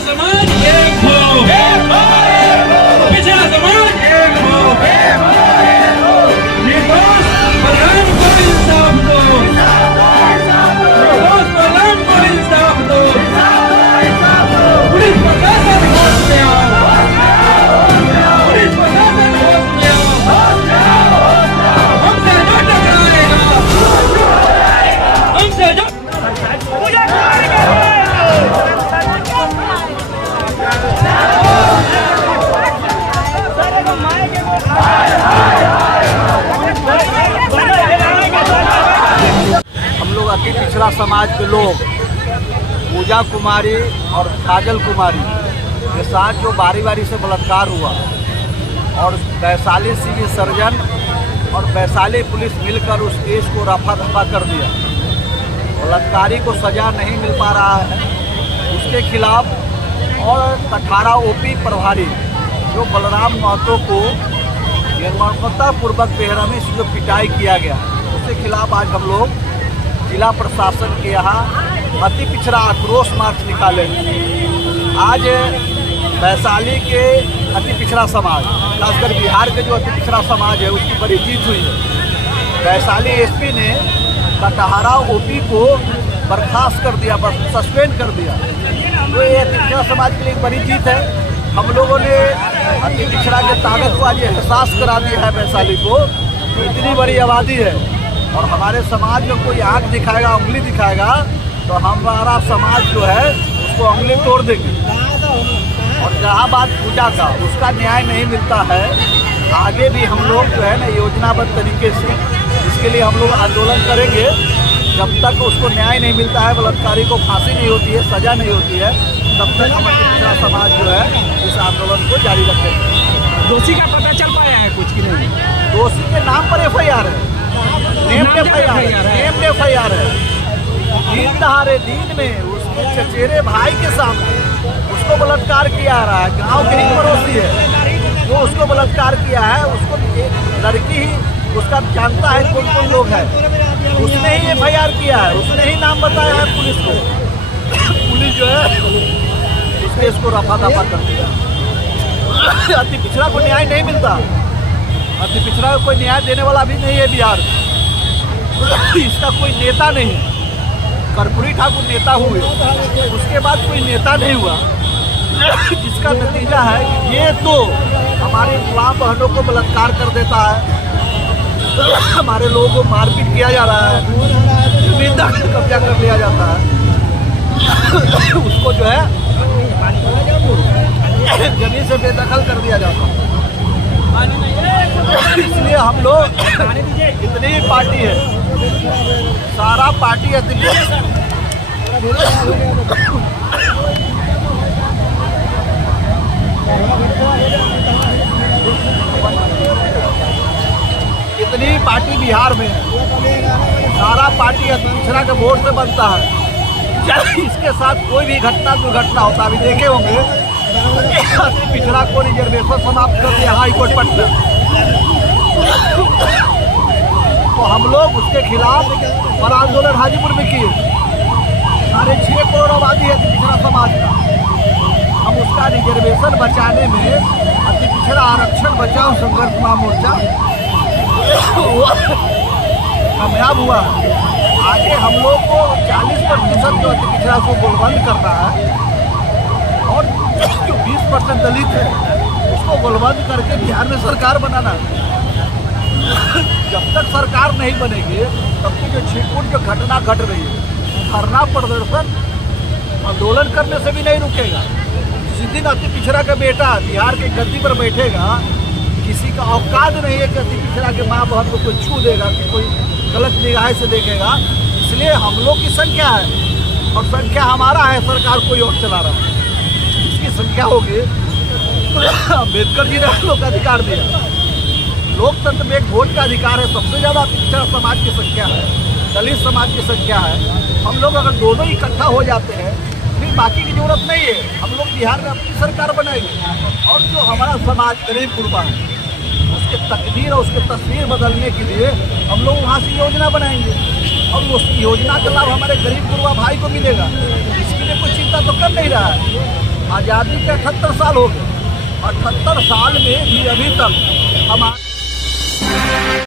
समाज एक हो, पिछड़ा समाज एक हो, निर्दोष बलराम को इंसाफ दो, निर्दोष बलराम को इंसाफ दो, पुलिस प्रशासन होश में आओ, पुलिस प्रशासन होश में आओ, हमसे जो टकराएगा, हमसे जो हम लोग अति पिछड़ा समाज के लोग पूजा कुमारी और काजल कुमारी के साथ जो बारी बारी से बलात्कार हुआ और वैशाली सिविल सर्जन और वैशाली पुलिस मिलकर उस केस को रफा दफा कर दिया। बलात्कारी को सज़ा नहीं मिल पा रहा है, उसके खिलाफ और 18 ओपी प्रभारी जो बलराम महतो को निर्ममतापूर्वक बेरहमी से जो पिटाई किया गया, उसके खिलाफ आज हम लोग जिला प्रशासन के यहाँ अति पिछड़ा आक्रोश मार्च निकाले। आज वैशाली के अति पिछड़ा समाज, खासकर बिहार के जो अति पिछड़ा समाज है, उसकी बड़ी जीत हुई है। वैशाली एसपी ने कटहरा ओपी को बर्खास्त कर दिया, सस्पेंड कर दिया। तो ये अति पिछड़ा समाज के लिए एक बड़ी जीत है। हम लोगों ने अति पिछड़ा के ताकत को आज एहसास करा दिया है वैशाली को कि इतनी बड़ी आबादी है और हमारे समाज में कोई आँख दिखाएगा, उंगली दिखाएगा तो हमारा समाज जो है उसको उंगली तोड़ देगी। और जहाँ बात पूजा का, उसका न्याय नहीं मिलता है, आगे भी हम लोग जो है ना योजनाबद्ध तरीके से इसके लिए हम लोग आंदोलन करेंगे। जब तक उसको न्याय नहीं मिलता है, बलात्कारी को फांसी नहीं होती है, सज़ा नहीं होती है, तब तक हमारा पिछड़ा समाज जो है इस आंदोलन को जारी रखेगा। दोषी का पता चल पाया है कुछ कि नहीं? दोषी के नाम पर FIR है, नेम्ड FIR है। दिन दहाड़े दिन में उसके चचेरे भाई के सामने उसको बलात्कार किया रहा है। गांव के ही पड़ोसी है वो उसको बलात्कार किया है। उसको एक लड़की ही उसका जानता है कौन कौन लोग हैं, उसने ही FIR किया है, उसने ही नाम बताया है पुलिस को। पुलिस जो है उस केस को रफा दफा कर दिया। अति पिछड़ा को न्याय नहीं मिलता, अति पिछड़ा को कोई न्याय देने वाला भी नहीं है बिहार में। इसका कोई नेता नहीं, कर्पूरी ठाकुर नेता हुए, उसके बाद कोई नेता नहीं हुआ, जिसका नतीजा है कि ये तो हमारे गुलाम बहनों को बलात्कार कर देता है, हमारे लोगों को मारपीट किया जा रहा है, जमीन दाखिल कब्जा कर लिया जाता है, उसको जो है जमीन से बेदखल कर दिया जाता है। इसलिए हम लोग इतनी पार्टी है, सारा पार्टी इतनी पार्टी बिहार में है, सारा पार्टी अति पिछड़ा के वोट से बनता है। इसके साथ कोई भी घटना दुर्घटना होता, अभी देखे होंगे अति पिछड़ा को रिजर्वेशन समाप्त कर दिया हाईकोर्ट पटना, तो हम लोग उसके खिलाफ बड़ा आंदोलन हाजीपुर में किए। 6.5 करोड़ आबादी है अति पिछड़ा समाज का, हम उसका रिजर्वेशन बचाने में अति पिछड़ा आरक्षण बचाओ संघर्ष महामोर्चा कामयाब हुआ। आगे हम लोग को 40% जो अति पिछड़ा को गोलबंद करना है और जो 20% दलित है उसको गोलबंद करके बिहार में सरकार बनाना है। जब तक सरकार नहीं बनेगी तब तक जो छिटपुट जो घटना घट रही है, धरना प्रदर्शन आंदोलन करने से भी नहीं रुकेगा। जिस दिन अति पिछड़ा का बेटा बिहार के गद्दी पर बैठेगा, किसी का औकात नहीं है कि अति पिछड़ा के माँ बहन को कोई छू देगा, कि कोई गलत निगाह से देखेगा। इसलिए हम लोग की संख्या है और संख्या हमारा है, सरकार कोई और चला रहा है। इसकी संख्या होगी तो अम्बेडकर जी ने हम लोग का अधिकार दिया, लोकतंत्र में एक वोट का अधिकार है। सबसे ज़्यादा पिछड़ा समाज की संख्या है, दलित समाज की संख्या है। हम लोग अगर दोनों इकट्ठा हो जाते हैं फिर बाकी की जरूरत नहीं है, हम लोग बिहार में अपनी सरकार बनाएंगे। और जो हमारा समाज गरीब गुरबा है उसके तकदीर और उसके तस्वीर बदलने के लिए हम लोग वहाँ से योजना बनाएंगे और उस योजना का लाभ हमारे गरीब गुरबा भाई को मिलेगा। इसके लिए कोई चिंता तो कर नहीं रहा है। आज़ादी के 78 साल हो गए। 78 साल में भी अभी तक हम